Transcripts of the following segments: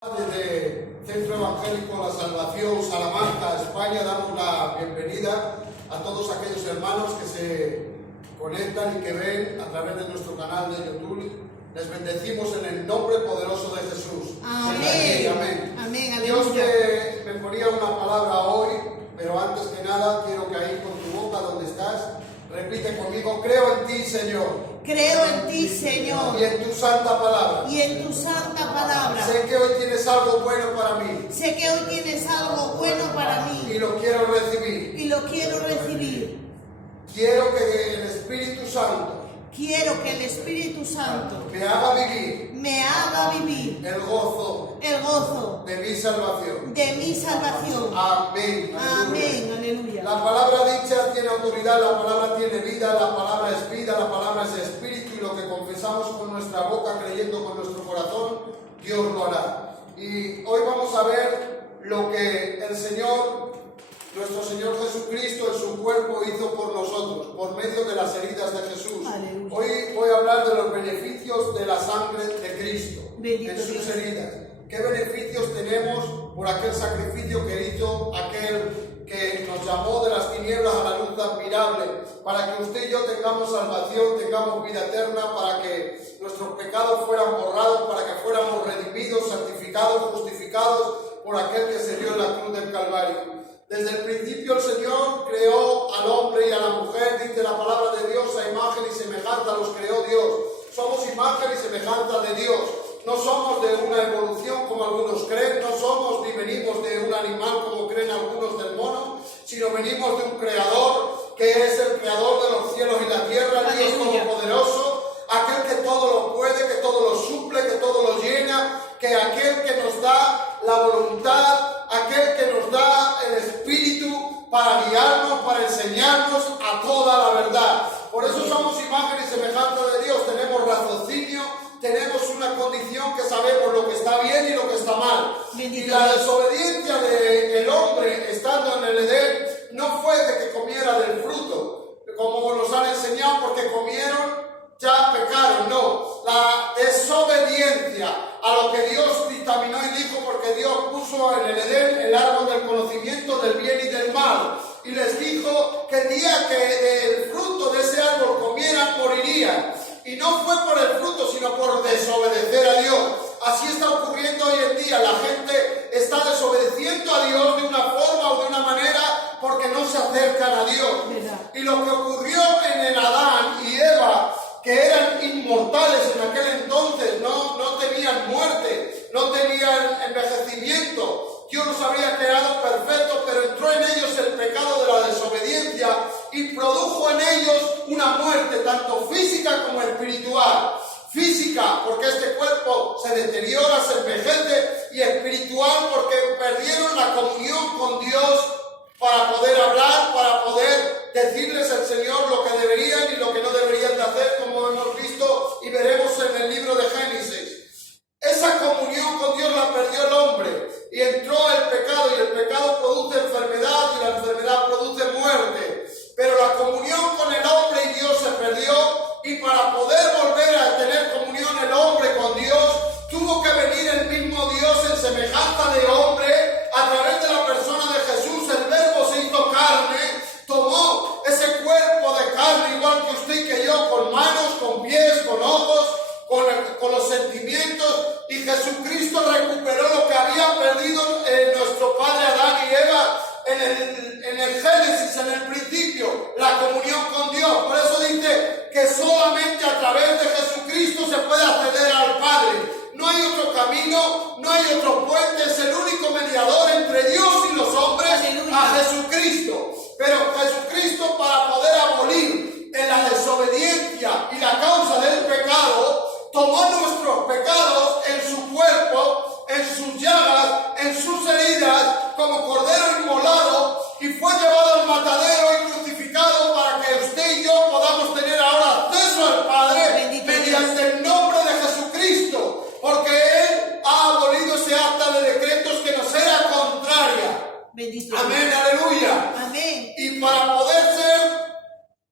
Desde Centro Evangélico La Salvación, Salamanca, España, damos la bienvenida a todos aquellos hermanos que se conectan y que ven a través de nuestro canal de YouTube. Les bendecimos en el nombre poderoso de Jesús. Amén. Amén. Amén. Dios me ponía una palabra hoy, pero antes que nada quiero que ahí con tu boca donde estás, repite conmigo: creo en ti, Señor. Creo en ti, Señor. Y en tu santa palabra. Y en tu santa palabra. Sé que hoy tienes algo bueno para mí. Sé que hoy tienes algo bueno para mí. Y lo quiero recibir. Y lo quiero recibir. Quiero que el Espíritu Santo Quiero que el Espíritu Santo me haga vivir el gozo de mi salvación. de mi salvación. Amén. Amén. Aleluya. La palabra dicha tiene autoridad, la palabra tiene vida, la palabra es vida, la palabra es espíritu, y lo que confesamos con nuestra boca, creyendo con nuestro corazón, Dios lo hará. Y hoy vamos a ver lo que el Señor, nuestro Señor Jesucristo, en su cuerpo hizo por nosotros, por medio de las heridas de Jesús. Aleluya. Hoy voy a hablar de los beneficios de la sangre de Cristo, Bendito en sus Dios. heridas. ¿Qué beneficios tenemos por aquel sacrificio que hizo aquel que nos llamó de las tinieblas a la luz admirable, para que usted y yo tengamos salvación, tengamos vida eterna, para que nuestros pecados fueran borrados, para que fuéramos redimidos, santificados, justificados por aquel que se dio en la cruz del Calvario? Desde el principio el Señor creó al hombre y a la mujer, dice la palabra de Dios, a imagen y semejanza los creó Dios. Somos imagen y semejanza de Dios. No somos de una evolución como algunos creen, no somos ni venimos de un animal como creen algunos del mono, sino venimos de un creador que es el creador de los cielos y la tierra, el Dios todopoderoso, aquel que todo lo puede, que todo lo suple, que todo lo llena, que aquel que nos da la voluntad, aquel que nos da el Espíritu para guiarnos, para enseñarnos a toda la verdad. Por eso somos imagen y semejanza de Dios, tenemos raciocinio, tenemos una condición que sabemos lo que está bien y lo que está mal. Y la desobediencia del hombre estando en el Edén no fue de que comiera del fruto, como nos han enseñado, porque comieron, ya pecaron. No, la desobediencia a lo que Dios dictaminó y dijo, porque Dios puso en el Edén el árbol del conocimiento del bien y del mal, y les dijo que el día que del fruto de ese árbol comieran, morirían. Y no fue por el fruto, sino por desobedecer a Dios. Así está ocurriendo hoy en día. La gente está desobedeciendo a Dios de una forma o de una manera porque no se acercan a Dios. Y lo que ocurrió en el Adán y Eva, que eran inmortales en aquel entonces, no tenían muerte, no tenían envejecimiento. Dios los había creado perfectos, pero entró en ellos el pecado de la desobediencia y produjo en ellos una muerte, tanto física como espiritual. Física, porque este cuerpo se deteriora, se envejece, y espiritual, porque perdieron la comunión con Dios para poder hablar, para poder decirles al Señor lo que deberían y lo que no deberían de hacer, como hemos visto y veremos en el libro de Génesis. Esa comunión con Dios la perdió el hombre y entró el pecado, y el pecado produce enfermedad y la enfermedad produce muerte. Pero la comunión con el hombre y Dios se perdió, y para poder volver a tener comunión el hombre con Dios, tuvo que venir el mismo Dios en semejanza de hombre a través de la persona de Jesús. El Verbo se hizo carne, tomó ese cuerpo de carne igual que usted y que yo, con manos, con pies, con ojos, con los sentimientos, y Jesucristo recuperó lo que había perdido nuestro padre Adán y Eva en el Génesis, en el principio, la comunión con Dios. Por eso dice que solamente a través de Jesucristo se puede acceder al Padre. No hay otro camino, no hay otro puente, es el único mediador entre Dios y los hombres, a Jesucristo. Pero Jesucristo, para poder abolir en la desobediencia y la causa del pecado, tomó nuestros pecados en su cuerpo, en sus llagas, en sus heridas, como cordero inmolado, y fue llevado al matadero y crucificado para que usted y yo podamos tener ahora acceso al Padre mediante el nombre de Jesucristo, porque Él ha abolido ese acta de decretos que nos era contraria. Bendito. Amén, aleluya. Amén. Y para poder ser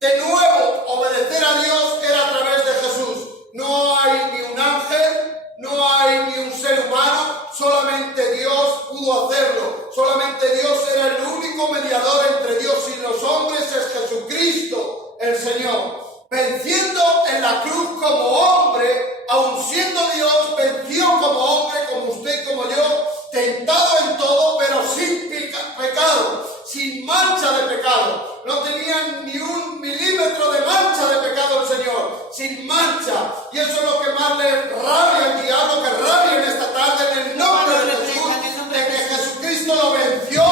de nuevo, obedecer a Dios, era a través de Jesús. No hay ni un ángel, no hay ni un ser humano, solamente solamente Dios pudo hacerlo. Solamente Dios era el único mediador entre Dios y los hombres, es Jesucristo el Señor. Venciendo en la cruz como hombre, aun siendo Dios, venció como hombre, como usted y como yo, tentado en todo, pero sin pecado, sin mancha de pecado. No tenía ni un milímetro de mancha de pecado el Señor, sin mancha. Y eso es lo que más le rabia al diablo, que rabia en esta tarde, en el nombre de Jesús, de que Jesucristo lo venció,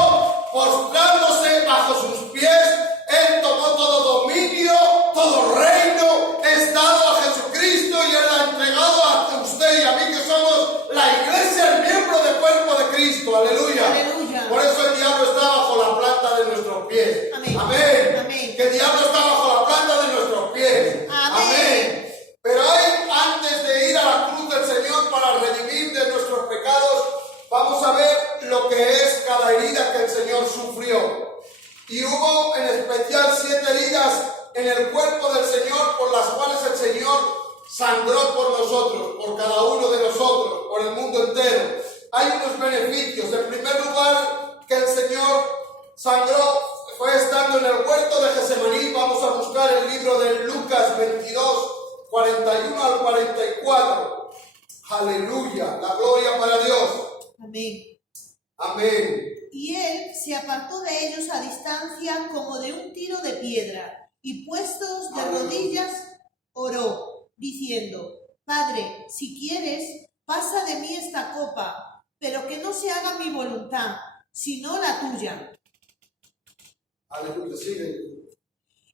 postrándose bajo sus pies. Él tomó todo dominio, todo reino, es dado a Jesucristo y Él ha entregado a usted y a mí, que somos la iglesia, el miembro del cuerpo de Cristo. Aleluya. Aleluya. Por eso el diablo está bajo la planta de nuestros pies. Amén. Amén. Amén. Que el diablo está bajo la planta de nuestros pies. Amén. Pero antes de ir a la cruz del Señor para redimir de nuestros pecados, vamos a ver lo que es cada herida que el Señor sufrió. Y hubo en especial 7 heridas en el cuerpo del Señor, por las cuales el Señor sangró por nosotros, por cada uno de nosotros, por el mundo entero. Hay unos beneficios. En primer lugar, que el Señor sangró fue estando en el huerto de Getsemaní. Vamos a buscar el libro de Lucas 22, 41 al 44. Aleluya, la gloria para Dios. Amén. Amén. Y él se apartó de ellos a distancia como de un tiro de piedra, y puestos de rodillas oró, diciendo: Padre, si quieres, pasa de mí esta copa, pero que no se haga mi voluntad, sino la tuya. Aleluya, sigue.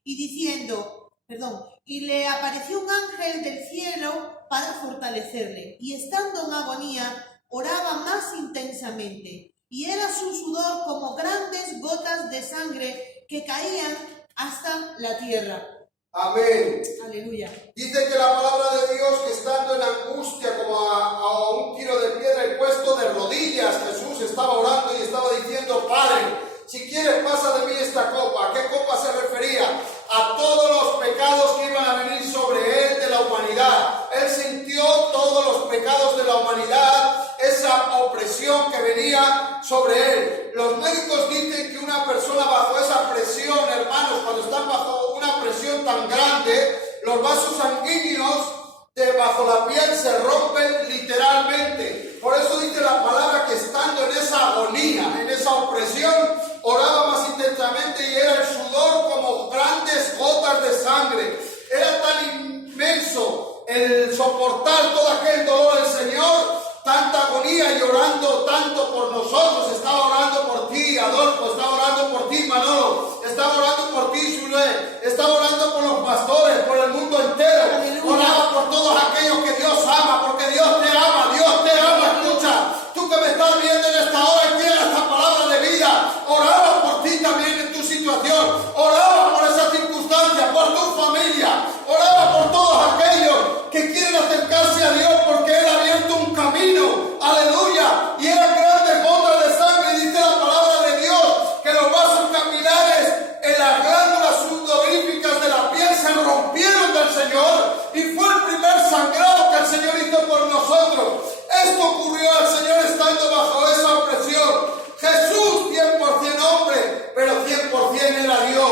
Y le apareció un ángel del cielo para fortalecerle, y estando en agonía, oraba más intensamente. Y era su sudor como grandes gotas de sangre que caían hasta la tierra. Amén. Aleluya. Dice que la palabra de Dios, que estando en angustia como a un tiro de piedra y puesto de rodillas, Jesús estaba orando y estaba diciendo: Padre, si quieres, pasa de mí esta copa. ¿A qué copa se refería? A todos los pecados que iban a venir sobre él de la humanidad. Él sintió todos los pecados de la humanidad, esa opresión que venía sobre él. Los médicos dicen que una persona bajo esa presión, hermanos, cuando están bajo una presión tan grande, los vasos sanguíneos debajo la piel se rompen literalmente. Por eso dice la palabra que estando en esa agonía, en esa opresión, oraba más intensamente, y era el sudor como grandes gotas de sangre. Era tan inmenso el soportar todo aquel dolor del Señor, tanta agonía, y orando tanto por nosotros. Estaba orando por ti, Adolfo, estaba orando por ti, Manolo, estaba orando por ti, Zulé, estaba orando por los pastores, por el mundo entero. Aleluya. Oraba por todos aquellos que Dios ama, porque Dios te ama, Dios te ama. Escucha, tú que me estás viendo en esta hora y tienes esta palabra de vida, oraba por ti también en tu situación, oraba por esa circunstancia, por tu familia, oraba por todos aquellos que quieren acercarse a Dios, porque Él ha abierto un camino. Aleluya. Y eran grandes gotas de sangre. Dice la palabra de Dios que los vasos capilares en las glándulas sudoríficas de la piel se rompieron del Señor, y fue el primer sangrado que el Señor hizo por nosotros. Esto ocurrió al Señor estando bajo esa opresión. Jesús, 100% hombre, pero 100% era Dios.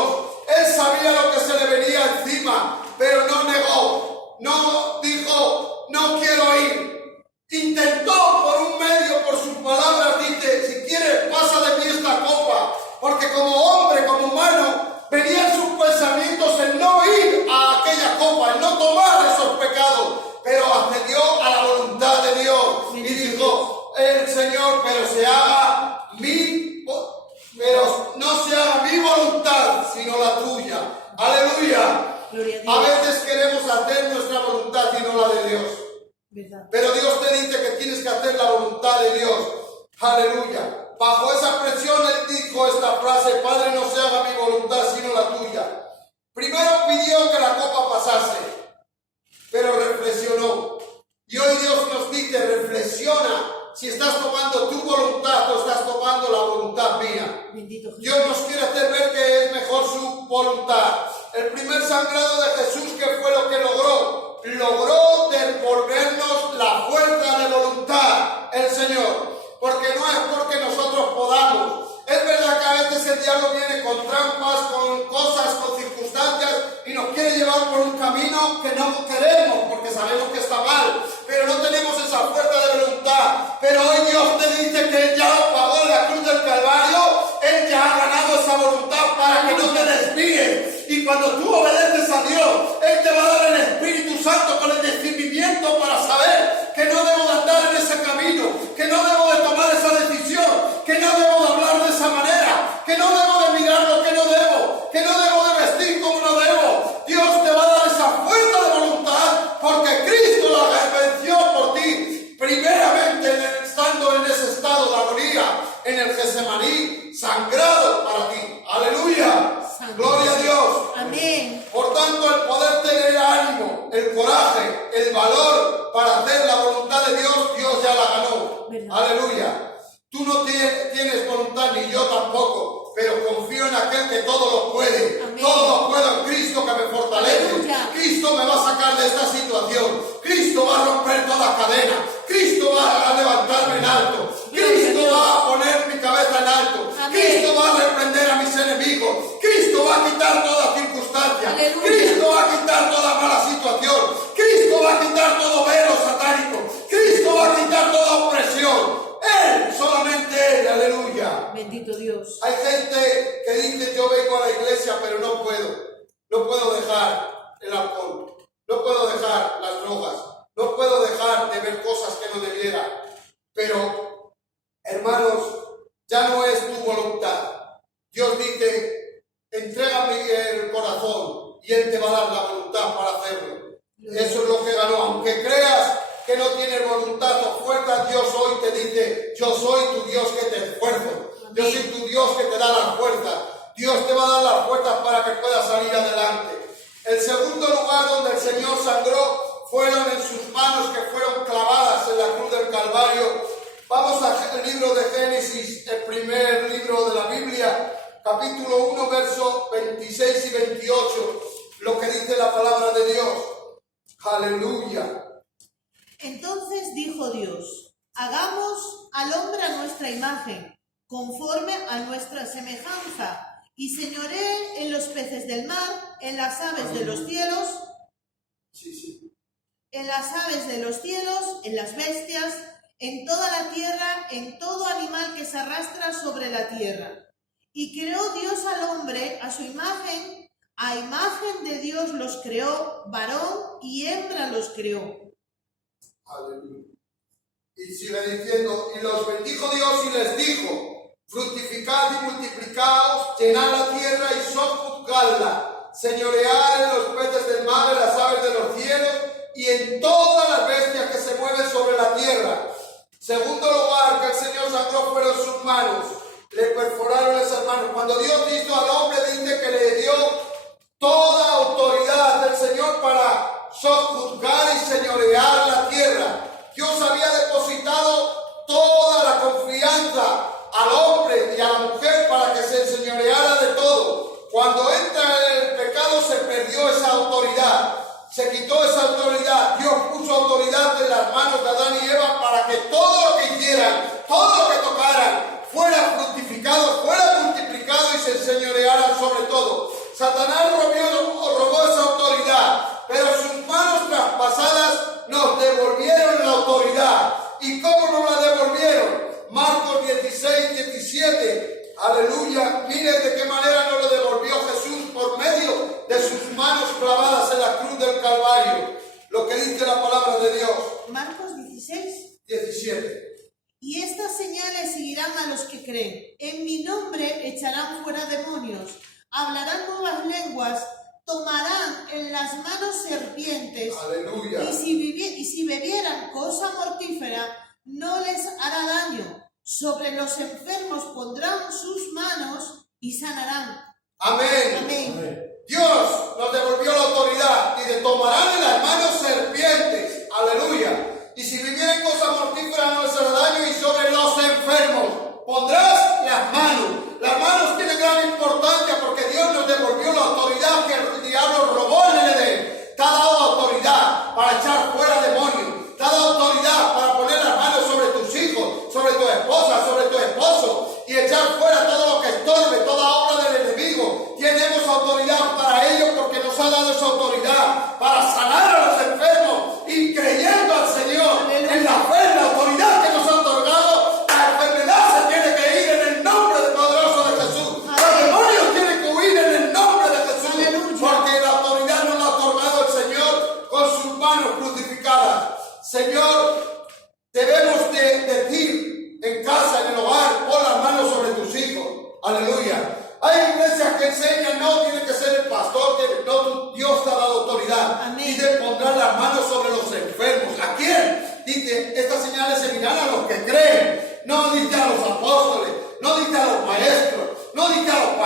Él sabía lo que se le venía encima, pero no negó, no dijo: no quiero ir. Intentó por un medio, por sus palabras, dice: si quieres, pasa de mí esta copa. Porque como hombre, como humano, venían sus pensamientos en no ir a aquella copa, en no tomar esos pecados. Pero accedió a la voluntad de Dios y dijo: el Señor, pero no se haga mi voluntad, sino la tuya. Aleluya. A veces queremos hacer nuestra voluntad y no la de Dios. ¿Verdad? Pero Dios te dice que tienes que hacer la voluntad de Dios. Aleluya. Bajo esa presión él dijo esta frase: Padre, no se haga mi voluntad sino la tuya. Primero pidió que la copa pasase, pero reflexionó. Y hoy Dios nos dice: reflexiona si estás tomando tu voluntad o estás tomando la voluntad mía. Dios nos quiere hacer ver que es mejor su voluntad. El primer sangrado de Jesús, ¿qué fue lo que logró? Logró devolvernos la fuerza de voluntad el Señor. sabemos que está mal, pero no tenemos esa fuerza de voluntad. Pero hoy Dios te dice que Él ya lo pagó en la cruz del Calvario, Él ya ha ganado esa voluntad para que no te desvíes. Y cuando tú obedeces a Dios, Él te va a dar el Espíritu Santo con el discernimiento para saber que no debo de andar en ese camino, que no debo de tomar esa decisión, que no debo de hablar de esa manera, que no debo de mirar lo que no debo, que no debo de vestir como no debo. Dios te va a dar esa fuerza de voluntad porque Cristo la venció por ti, primeramente estando en ese estado de agonía, en el Getsemaní, sangrado para ti. ¡Aleluya! ¡Gloria a Dios! Amén. Por tanto, el poder tener ánimo, el coraje, el valor para hacer la voluntad de Dios, Dios ya la ganó. ¿Verdad? ¡Aleluya! Tú no tienes voluntad, ni yo tampoco, pero confío en aquel que todo lo puede. Amén. Todo lo puedo en Cristo que me fortalece. Aleluya. Cristo me va a sacar de esta situación. Cristo va a romper toda cadena. Cristo va a levantarme en alto. Cristo va a poner mi cabeza en alto. Amén. Cristo va a reprender a mis enemigos. Cristo va a quitar toda circunstancia. Aleluya. Cristo va a quitar toda mala situación. Cristo va a quitar todo velo satánico. Cristo va a quitar toda opresión. Él, solamente Él, aleluya. Bendito Dios. Hay gente que dice: yo vengo a la iglesia, pero no puedo dejar el alcohol, no puedo dejar las drogas, no puedo dejar de ver cosas que no debiera. Pero, hermanos, ya no es tu voluntad. Dios dice: entrégame el corazón y Él te va a dar la voluntad para hacerlo. Eso es lo que ganó. Aunque creas que no tienes voluntad o fuerza, Dios hoy te dice: yo soy tu Dios que te esfuerzo. Yo soy tu Dios que te da la fuerza. Dios te va a dar las fuerzas para que puedas salir adelante. El segundo lugar donde el Señor sangró fueron en sus manos, que fueron clavadas en la cruz del Calvario. Vamos al libro de Génesis, el primer libro de la Biblia, capítulo 1, versos 26 y 28, lo que dice la palabra de Dios. Aleluya. Entonces dijo Dios: hagamos al hombre a nuestra imagen, conforme a nuestra semejanza, y señoree en los peces del mar, en las aves de los cielos, en las aves de los cielos, en las bestias, en toda la tierra, en todo animal que se arrastra sobre la tierra. Y creó Dios al hombre a su imagen, a imagen de Dios los creó, varón y hembra los creó. Aleluya. Y sigue diciendo: y los bendijo Dios y les dijo: fructificad y multiplicaos, llenad la tierra y sojuzgadla, señoread en los peces del mar, en las aves de los cielos y en todas las bestias que se mueven sobre la tierra. Segundo lugar que el Señor sangró fueron sus manos. Le perforaron esas manos. Cuando Dios hizo al hombre, dice que le dio toda autoridad del Señor para sojuzgar y señorear la tierra. Dios había depositado toda la confianza al hombre y a la mujer para que se enseñoreara de todo. Cuando entra en el pecado se perdió esa autoridad, se quitó esa autoridad. Dios puso autoridad en las manos de Adán y Eva para que todo lo que hicieran, todo lo que tocaran, fuera fructificado, fuera multiplicado y se enseñorearan sobre todo. Satanás robó esa autoridad, pero sus manos traspasadas nos devolvieron la autoridad. ¿Y cómo nos la devolvieron? Marcos 16, 17. Aleluya. Miren de qué manera nos lo devolvió Jesús por medio de sus manos clavadas en la cruz del Calvario. Lo que dice la palabra de Dios. Marcos 16. 17. Y estas señales seguirán a los que creen. En mi nombre echarán fuera demonios, hablarán nuevas lenguas, tomarán en las manos serpientes. Aleluya. Y si bebieran cosa mortífera, no les hará daño. Sobre los enfermos pondrán sus manos y sanarán. Amén. Amén. Dios nos devolvió la autoridad y de tomarán en las manos serpientes. Aleluya. Y si vivieren cosas mortíferas no les hará daño, y sobre los enfermos pondrás las manos. Las manos tienen gran importancia porque Dios nos devolvió la autoridad que el diablo robó en el Edén. Te ha dado autoridad para echar fuera demonios. Te ha dado autoridad para poner las manos sobre tus hijos, sobre tu esposa, sobre tu esposo y echar fuera todo lo que estorbe, toda obra del enemigo. Tenemos autoridad para ello porque nos ha dado esa autoridad para sanar a los enfermos y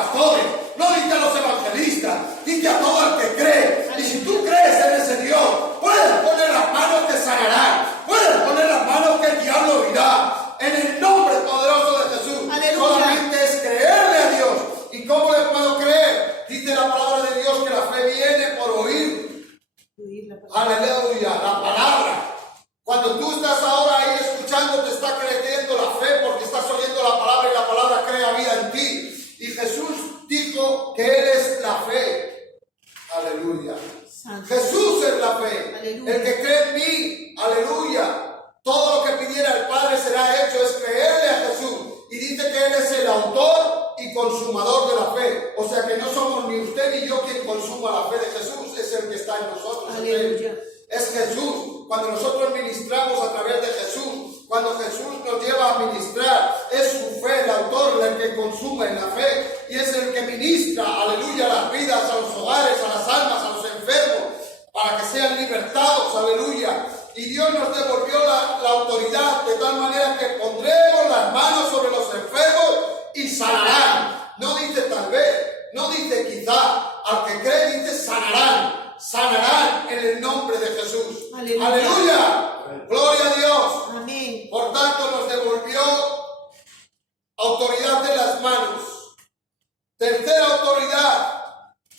pastores, no dice a los evangelistas, dice a todo el que cree. Y si tú crees en ese Dios, puedes poner las manos que sanarán, puedes poner las manos que el diablo irá. En el nombre poderoso de Jesús. Aleluya. Solamente es creerle a Dios. ¿Y cómo le puedo creer? Dice la palabra de Dios que la fe viene por oír. Aleluya, la palabra. Cuando tú estás ahora ahí escuchando, te está creciendo la fe porque estás oyendo la palabra y la palabra crea vida en ti. Y Jesús dijo que Él es la fe. Aleluya. Santo. Jesús es la fe. Aleluya. El que cree en mí, aleluya. Todo lo que pidiera el Padre será hecho, es creerle a Jesús. Y dice que Él es el autor y consumador de la fe. O sea que no somos ni usted ni yo quien consuma la fe de Jesús, es el que está en nosotros. Aleluya. Es Jesús. Cuando nosotros ministramos a través de Jesús, cuando Jesús nos lleva a ministrar, es su fe, el autor, el que consume en la fe, y es el que ministra, aleluya, las vidas, a los hogares, a las almas, a los enfermos, para que sean libertados, aleluya. Y Dios nos devolvió la autoridad de tal manera que pondremos las manos sobre los enfermos y sanarán. No dice tal vez, no dice quizá, al que cree dice sanarán. Sanarán en el nombre de Jesús. Aleluya. Aleluya. Gloria a Dios. Amén. Por tanto, nos devolvió autoridad en las manos. Tercera autoridad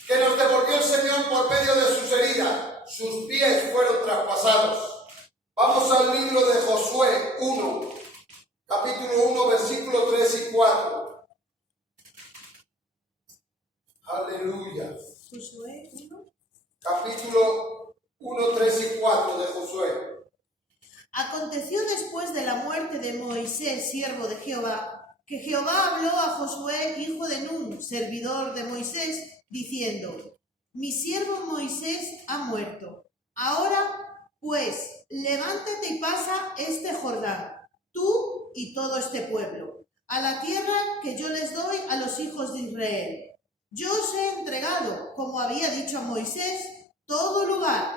que nos devolvió el Señor por medio de sus heridas. Sus pies fueron traspasados. Vamos al libro de Josué 1, capítulo 1, versículos 3 y 4. Aleluya. Josué 1. Capítulo 1, 3 y 4 de Josué. Aconteció después de la muerte de Moisés, siervo de Jehová, que Jehová habló a Josué, hijo de Nun, servidor de Moisés, diciendo: Mi siervo Moisés ha muerto. Ahora, pues, levántate y pasa este Jordán, tú y todo este pueblo, a la tierra que yo les doy a los hijos de Israel. Yo os he entregado, como había dicho a Moisés, todo lugar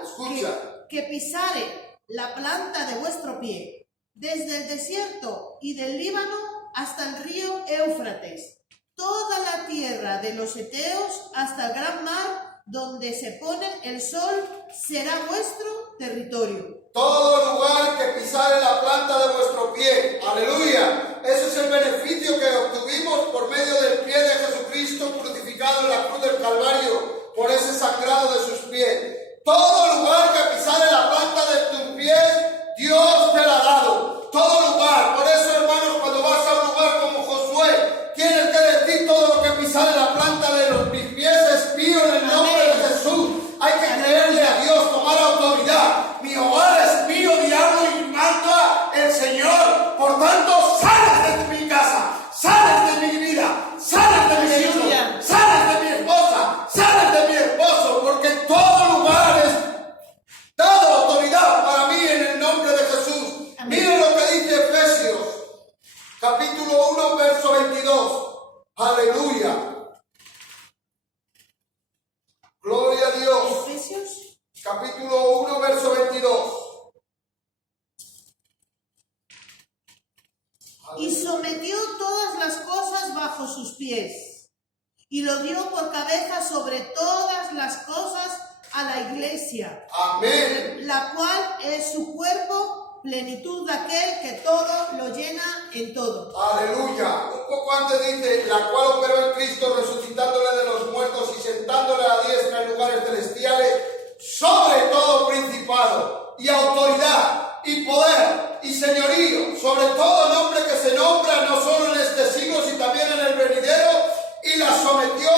que pisare la planta de vuestro pie, desde el desierto y del Líbano hasta el río Éufrates, toda la tierra de los heteos hasta el gran mar, donde se pone el sol, será vuestro territorio. Todo lugar que pisare la planta de vuestro pie. Aleluya. Ese es el beneficio que obtuvimos por medio del pie de Jesucristo crucificado en la cruz del Calvario, por ese sangrado de sus pies. Todo lugar que pisare la planta de tus pies, Dios te la ha dado. Todo lugar. Por eso, hermanos, cuando vas a un lugar como Josué, tienes que decir: todo lo que pisare la planta de mis pies es mío en el nombre de Jesús. Hay que creerle a Dios, tomar autoridad. Mi hogar es mío, diablo, y manda el Señor. Por tanto, sales de mi casa, sales de mi vida, sales de mis hijos, sales de mi esposa, sales de mi esposo, porque todo lugar es dado autoridad para mí en el nombre de Jesús. Miren lo que dice Efesios, capítulo 1, verso 22. Aleluya. Gloria a Dios. Efesios, Capítulo 1, verso 22. y sometió todas las cosas bajo sus pies, y lo dio por cabeza sobre todas las cosas a la iglesia, Amén. la cual es su cuerpo, plenitud de aquel que todo lo llena en todo. Aleluya. Un poco antes dice: la cual operó en Cristo, resucitándole de los muertos y sentándole a la diestra en lugares celestiales, sobre todo principado y autoridad y poder y señorío, sobre todo nombre que se nombra no solo en este siglo, sino también en el venidero, y la sometió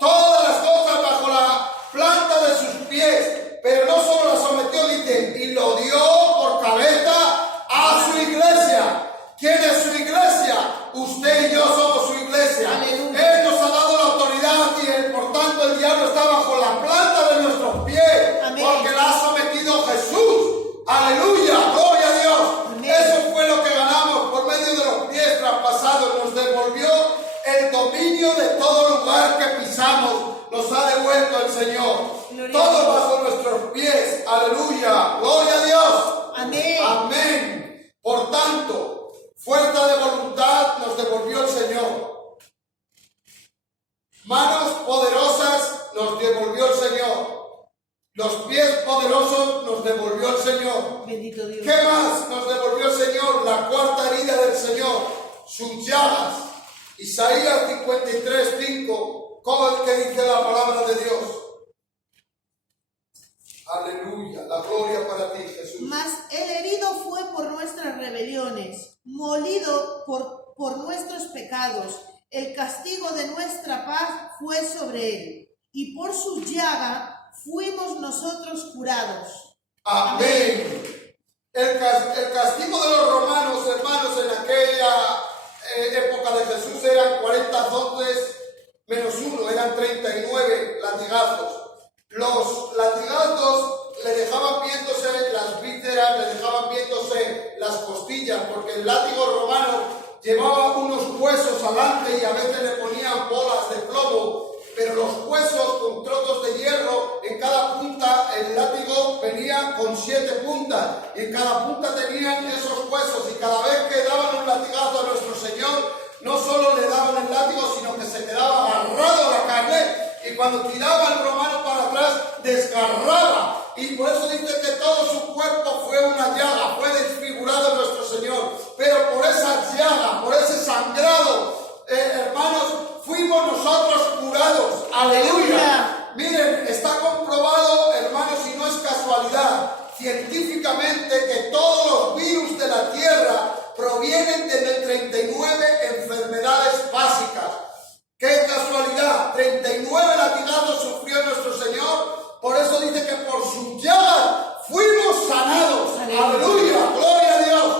todas las cosas bajo la planta de sus pies. Pero no solo la sometió, dice, y lo dio por cabeza a su iglesia. ¿Quién es su iglesia? Usted y yo somos su iglesia. Aleluya. Él nos ha dado la autoridad y por tanto el diablo está bajo la planta de nuestros pies. Amén. Porque la ha sometido Jesús. Aleluya, gloria a Dios. Amén. Eso fue lo que ganamos por medio de los pies traspasados. Nos devolvió el dominio de todo lugar que pisamos. Nos ha devuelto el Señor. Todo bajo nuestros pies. Aleluya, gloria a Dios. Amén. Amén. Por tanto, fuerza de voluntad nos devolvió el Señor. Los pies poderosos nos devolvió el Señor. Bendito Dios. ¿Qué más nos devolvió el Señor? La cuarta herida del Señor, sus llagas. Isaías 53:5, como el que dice la palabra de Dios. Aleluya, la gloria para ti, Jesús. Mas el herido fue por nuestras rebeliones, molido por nuestros pecados. El castigo de nuestra paz fue sobre él, y por su llaga fuimos nosotros curados. Amén. El castigo de los romanos, hermanos, en aquella época de Jesús eran 40 azotes menos uno, eran 39 latigazos. Los latigazos le dejaban viéndose las vísceras, le dejaban viéndose las costillas, porque el látigo romano llevaba unos huesos adelante y a veces le ponían bolas de plomo, pero los huesos con trozos de hierro, en cada punta el látigo venía con 7 puntas, y en cada punta tenían esos huesos, y cada vez que daban un latigazo a nuestro Señor, no solo le daban el látigo, sino que se quedaba agarrado a la carne, y cuando tiraba el romano para atrás, desgarraba. Y por eso dice que todo su cuerpo fue una llaga, fue desfigurado nuestro Señor. Pero por esa llaga, por ese sangrado, hermanos, fuimos nosotros curados. ¡Aleluya! Miren, está comprobado, hermanos, y no es casualidad, científicamente, que todos los virus de la tierra provienen de 39 enfermedades básicas. ¡Qué casualidad! 39 latigazos sufrió nuestro Señor. Por eso dice que por sus llagas fuimos sanados. ¡Aleluya! ¡Gloria a Dios!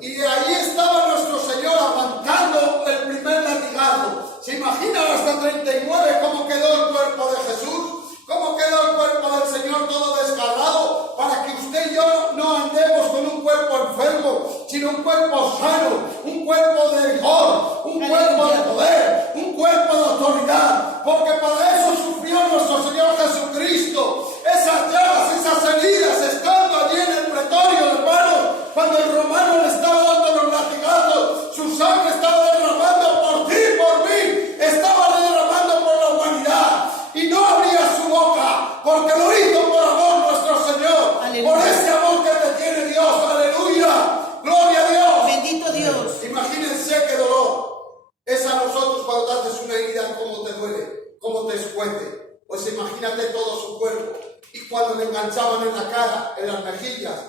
Y ahí estaba nuestro Señor aguantando el primer latigazo. ¿Se imaginan hasta 39 cómo quedó el cuerpo de Jesús? ¿Cómo quedó el cuerpo del Señor todo desgarrado? Para que usted y yo no andemos con un cuerpo enfermo, sino un cuerpo sano, un cuerpo de vigor, un cuerpo de poder, un cuerpo de autoridad. Porque para eso sufrió nuestro Señor Jesucristo. Esas llagas, esas heridas, estando allí en el pretorio, hermanos, cuando el romano le estaba dando los latigazos, su sangre estaba derramando por ti, por mí, estaba derramando por la humanidad. Y no abría su boca, porque lo hizo por amor nuestro Señor. Aleluya. Por ese amor que te tiene Dios. Aleluya. Gloria a Dios. Bendito Dios. Imagínense qué dolor es a nosotros cuando te haces una herida, cómo te duele, cómo te escuete. Pues imagínate todo su cuerpo. Y cuando le enganchaban en la cara, en las mejillas.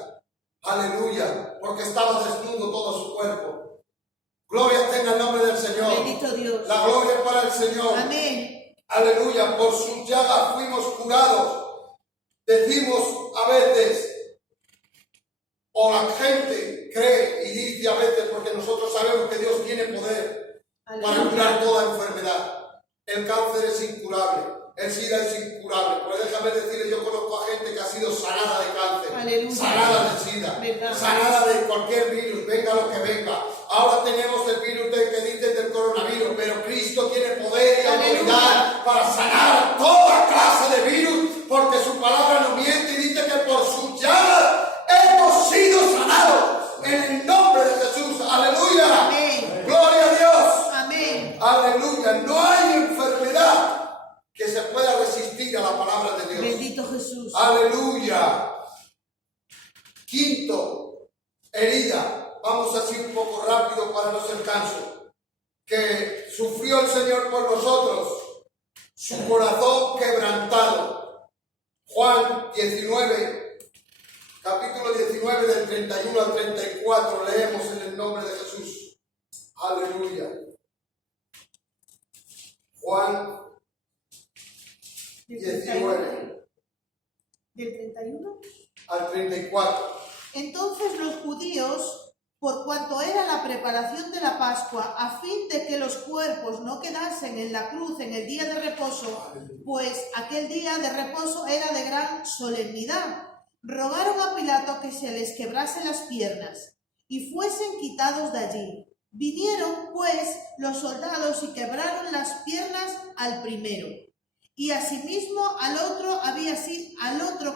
Aleluya. Porque estaba desnudo todo su cuerpo. Gloria tenga el nombre del Señor. Bendito Dios. La gloria para el Señor. Amén. Aleluya, por su llaga fuimos curados. Decimos a veces, o la gente cree y dice a veces, porque nosotros sabemos que Dios tiene poder para curar toda enfermedad. El cáncer es incurable, el SIDA es incurable. Pero déjame decirle, yo conozco a gente que ha sido sanada de cáncer, aleluya, sanada de SIDA, ¿verdad? Sanada de cualquier virus, venga lo que venga. Ahora tenemos el virus que dicen del coronavirus, pero Cristo tiene poder y autoridad para sanar toda clase de virus, porque su palabra no miente y dice que por sus llagas hemos sido sanados en el nombre de Jesús. Aleluya. Amén. Gloria a Dios. Amén. Aleluya. No hay enfermedad que se pueda resistir a la palabra de Dios. Bendito Jesús. Aleluya. Quinto, herida. Vamos así un poco rápido para no ser canso. Que sufrió el Señor por nosotros, su corazón quebrantado. Juan 19, capítulo 19 del 31 al 34, leemos en el nombre de Jesús. Aleluya. Juan 19. ¿Del 31? Al 34. Entonces los judíos, por cuanto era la preparación de la Pascua, a fin de que los cuerpos no quedasen en la cruz en el día de reposo, pues aquel día de reposo era de gran solemnidad, rogaron a Pilato que se les quebrase las piernas y fuesen quitados de allí. Vinieron, pues, los soldados y quebraron las piernas al primero, y asimismo al otro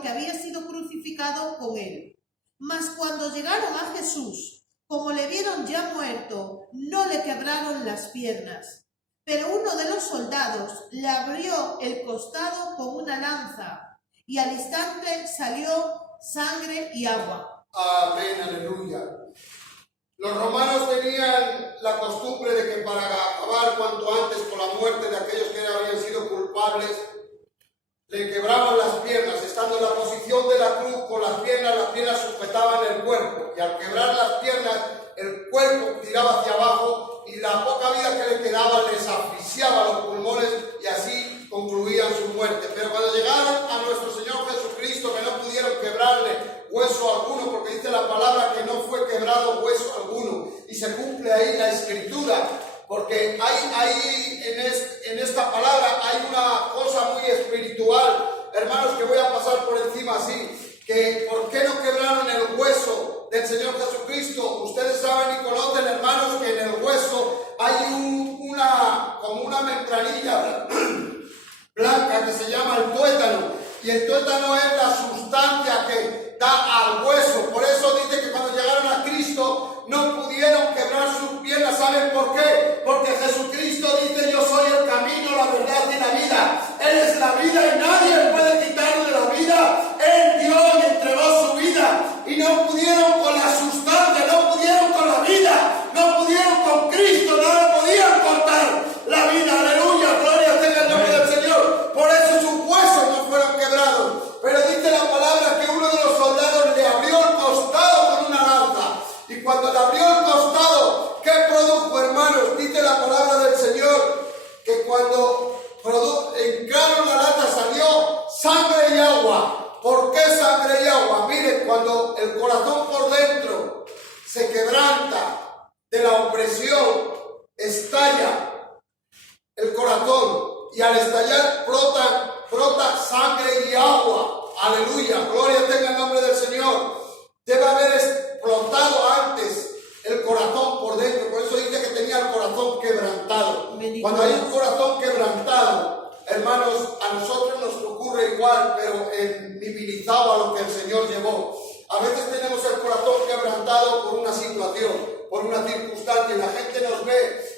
que había sido crucificado con él. Mas cuando llegaron a Jesús, como le vieron ya muerto, no le quebraron las piernas. Pero uno de los soldados le abrió el costado con una lanza, y al instante salió sangre y agua. Amén, aleluya. Los romanos tenían la costumbre de que para acabar cuanto antes con la muerte de aquellos que habían sido culpables, le quebraban las piernas, estando en la posición de la cruz con las piernas sujetaban el cuerpo, y al quebrar las piernas, el cuerpo tiraba hacia abajo y la poca vida que le quedaba les asfixiaba los pulmones y así concluían su muerte. Pero cuando llegaron a nuestro Señor Jesucristo, que no pudieron quebrarle hueso alguno, porque dice la palabra que no fue quebrado hueso alguno, y se cumple ahí la Escritura, porque hay en esta palabra hay una cosa muy espiritual, hermanos, que voy a pasar por encima así, que ¿por qué no quebraron el hueso del Señor Jesucristo? Ustedes saben y conocen, hermanos, que en el hueso hay como una membranilla blanca que se llama el tuétano, y el tuétano es la sustancia que da al hueso. Por eso dice que cuando llegaron a Cristo no pudieron quebrar sus piernas. ¿Saben por qué? Porque Jesucristo dice: yo soy el camino, la verdad y la vida. Él es la vida y nadie puede quitarle la vida. Él dio y entregó su vida, y no pudieron con la sustancia, no pudieron con la vida, no pudieron con Cristo, no le podían cortar la vida. Aleluya, gloria tenga el nombre del Señor. Por eso sus huesos no fueron quebrados. Pero dice la palabra que uno de los soldados le abrió el costado con una lanza, y cuando le abrió el costado, ¿qué produjo, hermanos? Dice la palabra del Señor que cuando entraron la lata salió sangre y agua. ¿Por qué sangre y agua? Miren, cuando el corazón por dentro se quebranta de la opresión, estalla el corazón, y al estallar brota sangre y agua. Aleluya, gloria tenga el nombre del Señor. Debe haber explotado antes el corazón por dentro. Por eso dice que tenía el corazón quebrantado. Bendito. Cuando hay un corazón quebrantado, hermanos, a nosotros nos ocurre igual, pero minimizado a lo que el Señor llevó. A veces tenemos el corazón quebrantado por una situación, por una circunstancia, y la gente nos ve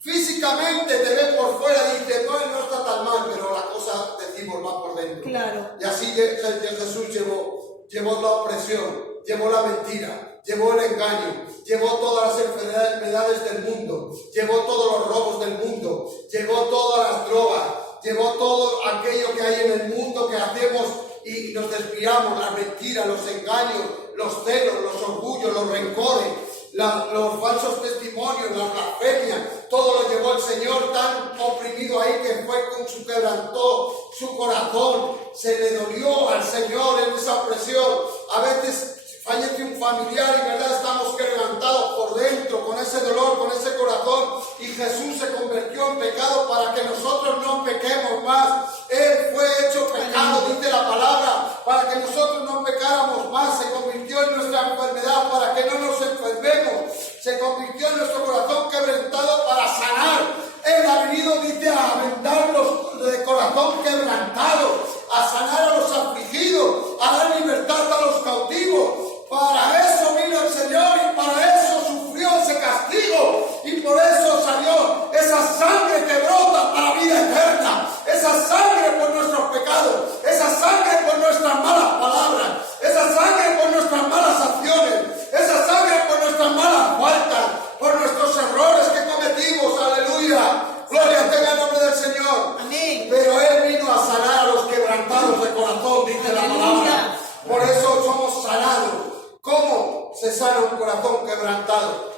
físicamente, te ve por fuera y dice: no está tan mal, pero la cosa, decimos, va por dentro. Claro. Y así Jesús llevó la opresión, llevó la mentira, llevó el engaño, llevó todas las enfermedades del mundo, llevó todos los robos del mundo, llevó todas las drogas, llevó todo aquello que hay en el mundo que hacemos y nos desviamos, la mentira, los engaños, los celos, los orgullos, los rencores, los falsos testimonios, la blasfemia. Todo lo llevó el Señor, tan oprimido ahí que fue con su quebrantó su corazón, se le dolió al Señor en esa opresión. A veces fallece un familiar y verdad estamos quebrantados por dentro con ese dolor, con ese corazón, y Jesús se convirtió en pecado para que nosotros no pequemos más. Él fue hecho pecado, dice la palabra, para que nosotros no pecáramos más. Se convirtió en nuestra enfermedad para que no nos enfermemos. Se convirtió en nuestro corazón quebrantado para sanar. Él ha venido, dice, a vendarlos de corazón quebrantado, a sanar a los afligidos, a dar libertad a los cautivos. Para eso vino el Señor y para eso sufrió ese castigo, y por eso salió esa sangre que brota para vida eterna, esa sangre por nuestros pecados, esa sangre por nuestras malas palabras, esa sangre por nuestras malas acciones, esa sangre por nuestras malas faltas, por nuestros errores que cometimos. Aleluya, gloria tenga el nombre del Señor. Amén. Pero Él vino a sanar a los quebrantados de corazón, dice la palabra. Por eso somos sanados. ¿Cómo se sana un corazón quebrantado?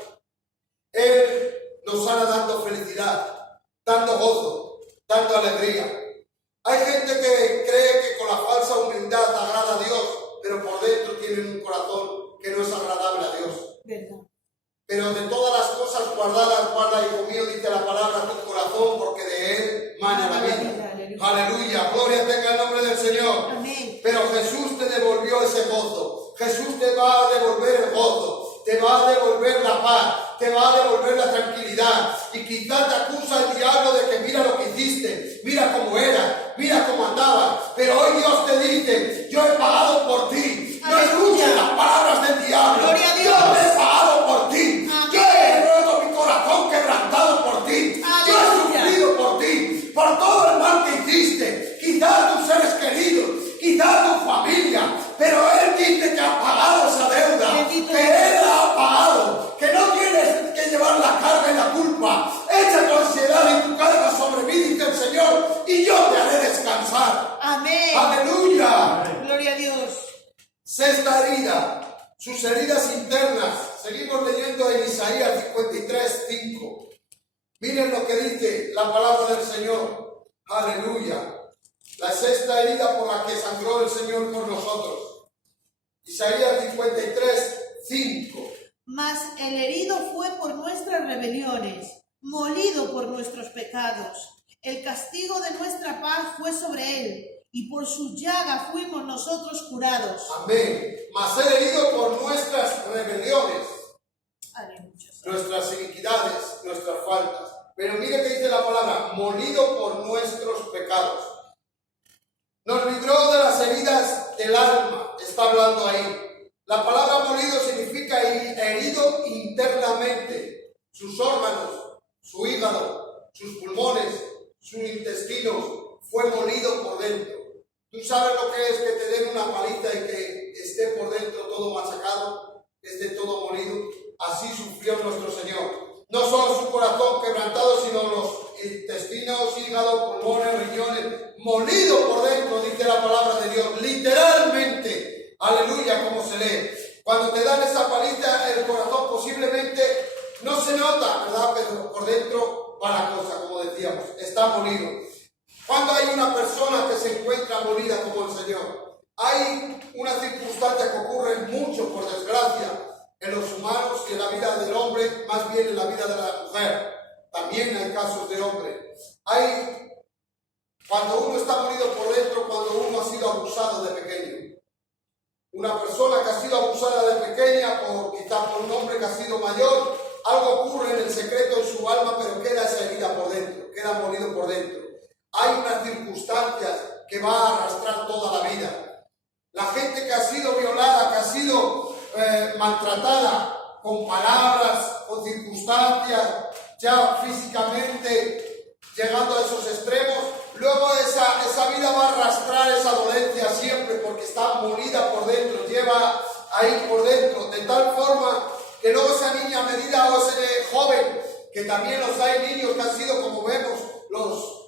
Él nos sana dando felicidad, dando gozo, dando alegría. Hay gente que cree que con la falsa humildad agrada a Dios, pero por dentro tienen un corazón que no es agradable a Dios. ¿Verdad? Pero de todas las cosas guardadas, guarda, hijo mío, dice la palabra, tu corazón, porque de él mana la vida. Aleluya, gloria tenga el nombre del Señor. Amén. Pero Jesús te devolvió ese gozo. Jesús te va a devolver el gozo, te va a devolver la paz, te va a devolver la tranquilidad. Y quizás te acusa el diablo de que mira lo que hiciste, mira cómo era, mira cómo andabas. Pero hoy Dios te dice: yo he pagado por ti. No escuches las palabras del diablo. Gloria a Dios. Yo he pagado por ti. Amén. Yo he roto mi corazón quebrantado por ti. Aleluya. Yo he sufrido por ti, por todo el mal que hiciste. Quizás tus seres queridos, quizás esta herida, sus heridas internas. Seguimos leyendo en Isaías 53:5. Miren lo que dice la palabra del Señor. Aleluya. La sexta herida por la que sangró el Señor por nosotros. Isaías 53:5. Mas el herido fue por nuestras rebeliones, molido por nuestros pecados. El castigo de nuestra paz fue sobre él, y por su llaga fuimos nosotros curados. Amén. Mas el herido por nuestras rebeliones, Aleluya. nuestras iniquidades, nuestras faltas. Pero mire que dice la palabra, molido por nuestros pecados. Nos libró de las heridas del alma, está hablando ahí. La palabra molido significa herido internamente. Sus órganos, su hígado, sus pulmones, sus intestinos, fue molido por dentro. ¿Tú sabes lo que es que te den una palita y que esté por dentro todo machacado, esté todo molido? Así sufrió nuestro Señor. No solo su corazón quebrantado, sino los intestinos, hígado, pulmones, riñones, molido por dentro, dice la palabra de Dios, literalmente. Aleluya, como se lee. Cuando te dan esa palita, el corazón posiblemente no se nota, ¿verdad? Pero por dentro va la cosa, como decíamos, está molido. Cuando hay una persona que se encuentra molida como el Señor, hay una circunstancia que ocurre mucho, por desgracia, en los humanos y en la vida del hombre, más bien en la vida de la mujer. También hay casos de hombre. Cuando uno está molido por dentro, cuando uno ha sido abusado de pequeño. Una persona que ha sido abusada de pequeña, quizás por un hombre que ha sido mayor, algo ocurre en el secreto en su alma, pero queda esa herida por dentro, queda molido por dentro. Hay unas circunstancias que va a arrastrar toda la vida. La gente que ha sido violada, que ha sido maltratada con palabras, con circunstancias, ya físicamente llegando a esos extremos, luego esa vida va a arrastrar esa dolencia siempre porque está molida por dentro, lleva ahí por dentro, de tal forma que luego esa niña a medida o ese joven, que también los hay niños que han sido, como vemos, los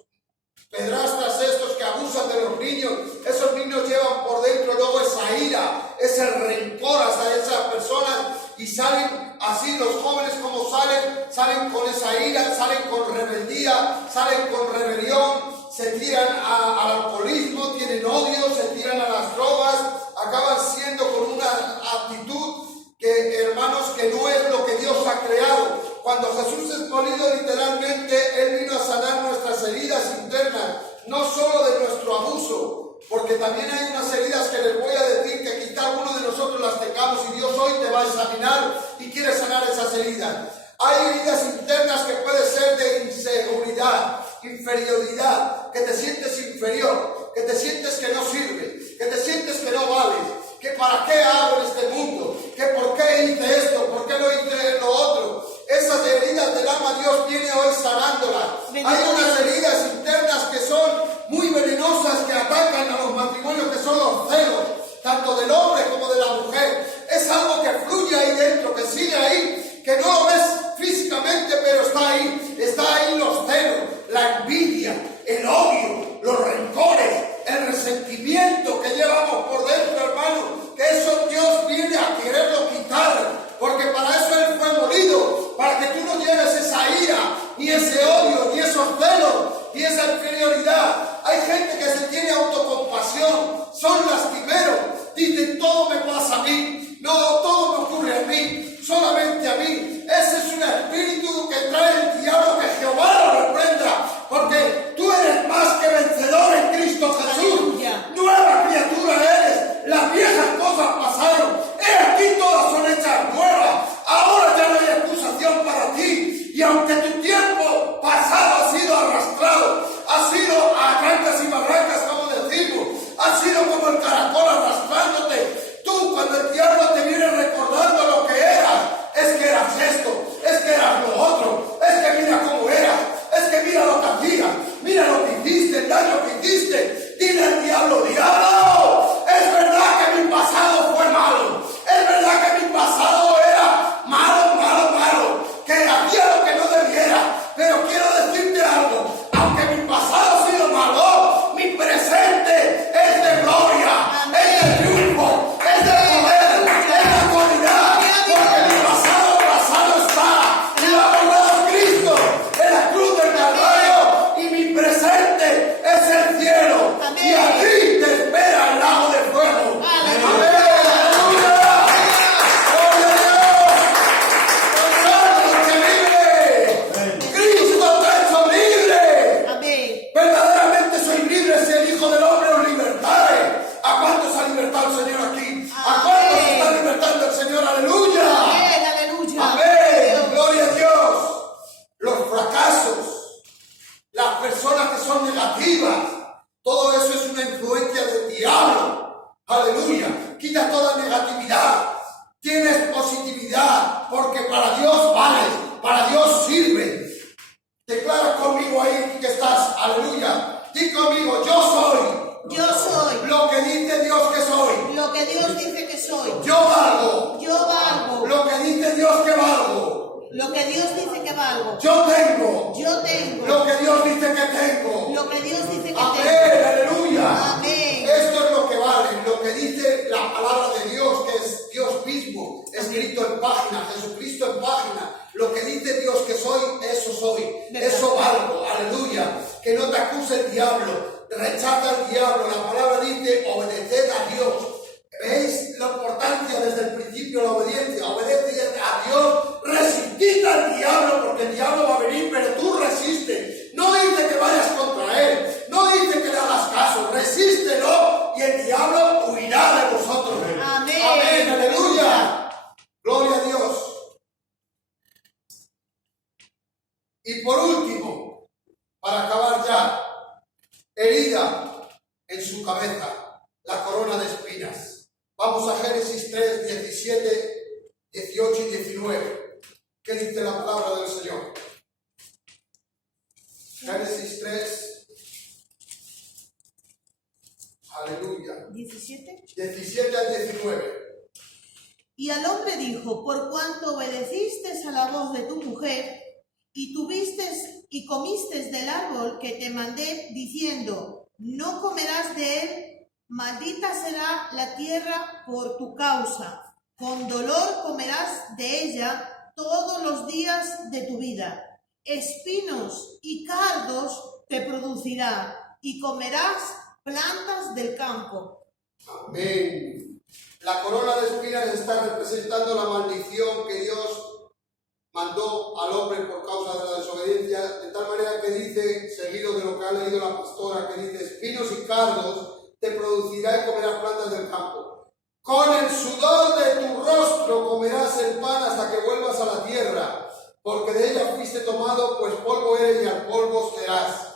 pedrastras estos que abusan de los niños, esos niños llevan por dentro luego esa ira, ese rencor hacia esas personas y salen así los jóvenes como salen con esa ira, salen con rebeldía, salen con rebelión, se tiran al alcoholismo, tienen odio, se tiran a las drogas, acaban siendo con una actitud que, hermanos, que no es lo que Dios ha creado. Cuando Jesús es molido literalmente, Él vino a sanar nuestras heridas internas, no solo de nuestro abuso, porque también hay unas heridas que les voy a decir que quizá alguno de nosotros las tengamos y Dios hoy te va a examinar y quiere sanar esas heridas. Hay heridas internas que puede ser de inseguridad, inferioridad, que te sientes inferior, que te sientes que no sirves, que te sientes que no vales, que para qué hago en este mundo, que por qué hice esto, por qué no hice lo otro. Esas heridas del alma Dios viene hoy sanándolas. Hay unas heridas internas que son muy venenosas, que atacan a los matrimonios, que son los celos, tanto del hombre como de la mujer. Es algo que fluye ahí dentro, que sigue ahí, que no lo ves físicamente, pero está ahí los celos, la envidia, el odio, los rencores, el resentimiento que llevamos por dentro, hermano, que eso Dios viene a quererlo quitar, porque para eso Él fue molido, para que tú no lleves esa ira, ni ese odio, ni esos celos, ni esa inferioridad. Hay gente que se tiene autocompasión, son lastimeros, dicen todo me pasa a mí, no, todo me ocurre a mí, solamente a mí. Ese es un espíritu que trae el diablo, que Jehová lo reprenda, porque tú eres más que vencedor en Cristo Jesús. Nueva criatura eres, las viejas cosas pasaron, he aquí todas son hechas nuevas, ahora ya no hay acusación para ti. Y aunque tu tiempo pasado ha sido arrastrado, ha sido a trancas y barrancas, como decimos, ha sido como el caracol arrastrándote, tú cuando el diablo te viene recordando lo que eras, es que eras esto, es que eras lo otro, es que mira cómo eras, es que mira lo que hacías, mira lo que hiciste, el daño que hiciste. Dile al diablo, diablo, es verdad que mi pasado fue malo, es verdad que mi pasado era malo, que hacía lo que no debiera, pero algo. Yo tengo Yo tengo lo que Dios dice que tengo. lo que Dios dice que Amén, tengo. aleluya. Amén. Esto es lo que vale, lo que dice la palabra de Dios, que es Dios mismo, escrito en página, Jesucristo en página. Lo que dice Dios que soy, eso soy, eso valgo, aleluya. Que no te acuse el diablo, rechaza al diablo. La palabra dice, obedeced a Dios. ¿Veis la importancia desde el principio de la obediencia? Obedece a Dios, resistid al diablo, porque el diablo va a venir, pero tú resiste. No dice que vayas contra él, no dice que le hagas caso, resístelo y el diablo huirá de vosotros. Amén. Amén, aleluya. Gloria a Dios. Y por último, para acabar ya, herida en su cabeza, la corona de espinas. Vamos a Génesis 3, 17, 18 y 19. ¿Qué dice la palabra del Señor? Génesis 3. Aleluya. 17 al 19. Y al hombre dijo, por cuanto obedeciste a la voz de tu mujer, y tuviste y comiste del árbol que te mandé, diciendo, no comerás de él, maldita será la tierra por tu causa, con dolor comerás de ella todos los días de tu vida. Espinos y cardos te producirá, y comerás plantas del campo. Amén. La corona de espinas está representando la maldición que Dios mandó al hombre por causa de la desobediencia, de tal manera que dice, seguido de lo que ha leído la pastora, que dice, espinos y cardos te producirá y comerás plantas del campo. Con el sudor de tu rostro comerás el pan hasta que vuelvas a la tierra, porque de ella fuiste tomado, pues polvo eres y al polvo serás.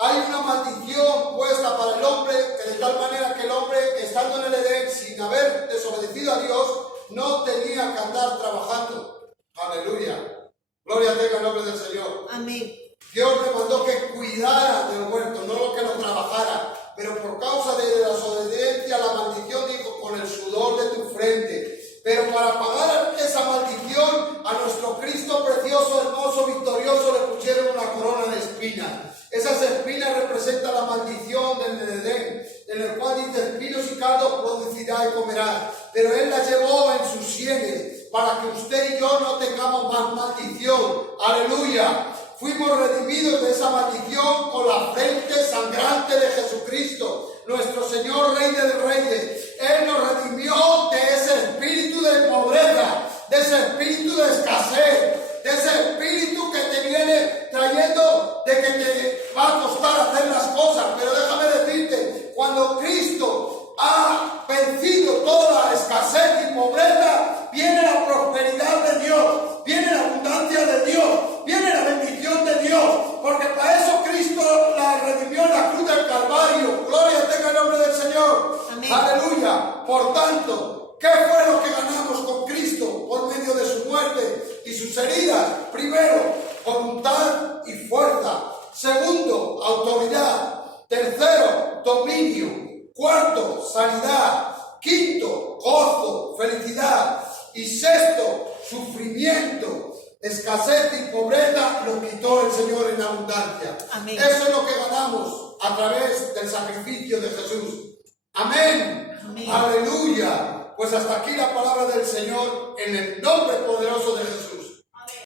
Hay una maldición puesta para el hombre, que de tal manera que el hombre, estando en el Edén, sin haber desobedecido a Dios, no tenía que andar trabajando. Aleluya. Gloria tenga el nombre del Señor. Amén. Dios le mandó que cuidara del huerto, no lo que lo trabajara. Pero por causa de la desobediencia, la maldición dijo, con el sudor de tu frente. Pero para pagar esa maldición, a nuestro Cristo precioso, hermoso, victorioso, le pusieron una corona de espinas. Esas espinas representan la maldición del Edén, en el cual dice, espinos y cardos producirá y comerá. Pero Él la llevó en sus sienes, para que usted y yo no tengamos más maldición. Aleluya. Fuimos redimidos de esa maldición con la frente sangrante de Jesucristo, nuestro Señor, Rey de Reyes. Él nos redimió de ese espíritu de pobreza, de ese espíritu de escasez, de ese espíritu que te viene trayendo de que te va a costar hacer las cosas. Pero déjame decirte, cuando Cristo ha vencido toda la escasez y pobreza, viene la prosperidad de Dios, viene la abundancia de Dios, viene la bendición de Dios, porque para eso Cristo la redimió en la cruz del Calvario. Gloria tenga el nombre del Señor. Amén. Aleluya. Por tanto, ¿qué fue lo que ganamos con Cristo por medio de su muerte y sus heridas? Primero, voluntad y fuerza. Segundo, autoridad. Tercero, dominio. Cuarto, sanidad. Quinto, gozo, felicidad. Y sexto, sufrimiento. Escasez y pobreza lo quitó el Señor en abundancia. Amén. Eso es lo que ganamos a través del sacrificio de Jesús. Amén. Amén. Aleluya. Pues hasta aquí la palabra del Señor en el nombre poderoso de Jesús.